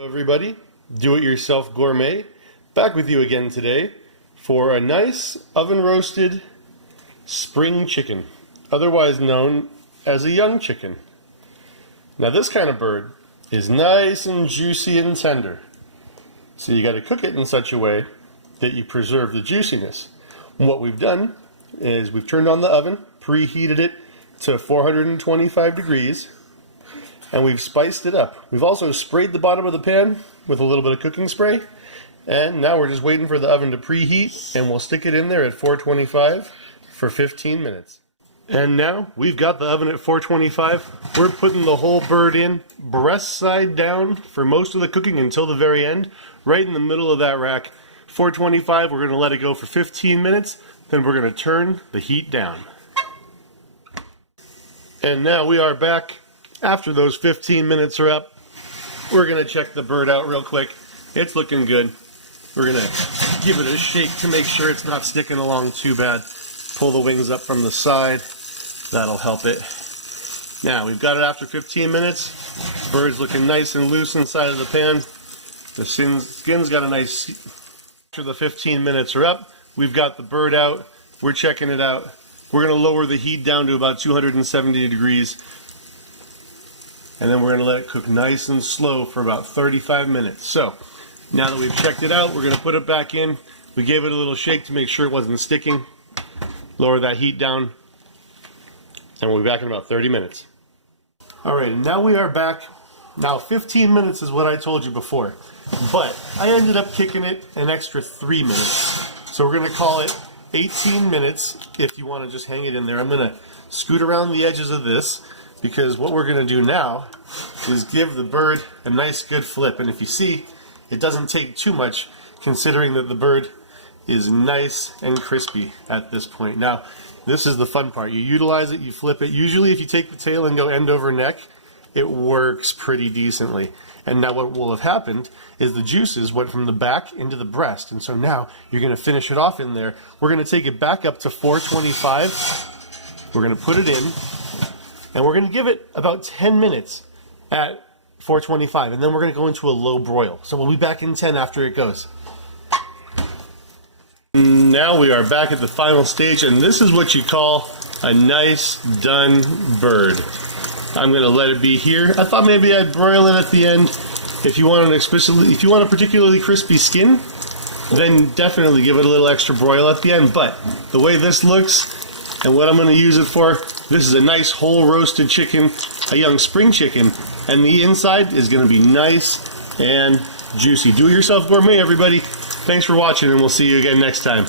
Hello everybody, Do-It-Yourself Gourmet, back with you again today for a nice oven roasted spring chicken, otherwise known as a young chicken. Now this kind of bird is nice and juicy and tender, so you got to cook it in such a way that you preserve the juiciness. And what we've done is we've turned on the oven, preheated it to 425 degrees, and we've spiced it up. We've also sprayed the bottom of the pan with a little bit of cooking spray, and now we're just waiting for the oven to preheat, and we'll stick it in there at 425 for 15 minutes. And now we've got the oven at 425. We're putting the whole bird in, breast side down for most of the cooking until the very end, right in the middle of that rack. 425, we're going to let it go for 15 minutes, then we're going to turn the heat down. And now we are back. After those 15 minutes are up, we're going to check the bird out real quick. It's looking good. We're going to give it a shake to make sure it's not sticking along too bad. Pull the wings up from the side. That'll help it. Now, we've got it after 15 minutes. Bird's looking nice and loose inside of the pan. The skin's got a nice... After the 15 minutes are up, we've got the bird out. We're checking it out. We're going to lower the heat down to about 270 degrees. And then we're going to let it cook nice and slow for about 35 minutes. So, now that we've checked it out, we're going to put it back in. We gave it a little shake to make sure it wasn't sticking. Lower that heat down. And we'll be back in about 30 minutes. Alright, now we are back. Now 15 minutes is what I told you before. But I ended up kicking it an extra 3 minutes. So we're going to call it 18 minutes if you want to just hang it in there. I'm going to scoot around the edges of this, because what we're going to do now is give the bird a nice good flip. And if you see, it doesn't take too much, considering that the bird is nice and crispy at this point. Now, this is the fun part. You utilize it, you flip it. Usually if you take the tail and go end over neck, it works pretty decently. And now what will have happened is the juices went from the back into the breast. And so now you're going to finish it off in there. We're going to take it back up to 425. We're going to put it in. And we're going to give it about 10 minutes at 425, and then we're going to go into a low broil. So we'll be back in 10 after it goes. Now we are back at the final stage, and this is what you call a nice done bird. I'm going to let it be here. I thought maybe I'd broil it at the end. If you want a particularly crispy skin, then definitely give it a little extra broil at the end. But the way this looks and what I'm going to use it for, this is a nice whole roasted chicken, a young spring chicken, and the inside is going to be nice and juicy. Do-It-Yourself Gourmet, everybody. Thanks for watching, and we'll see you again next time.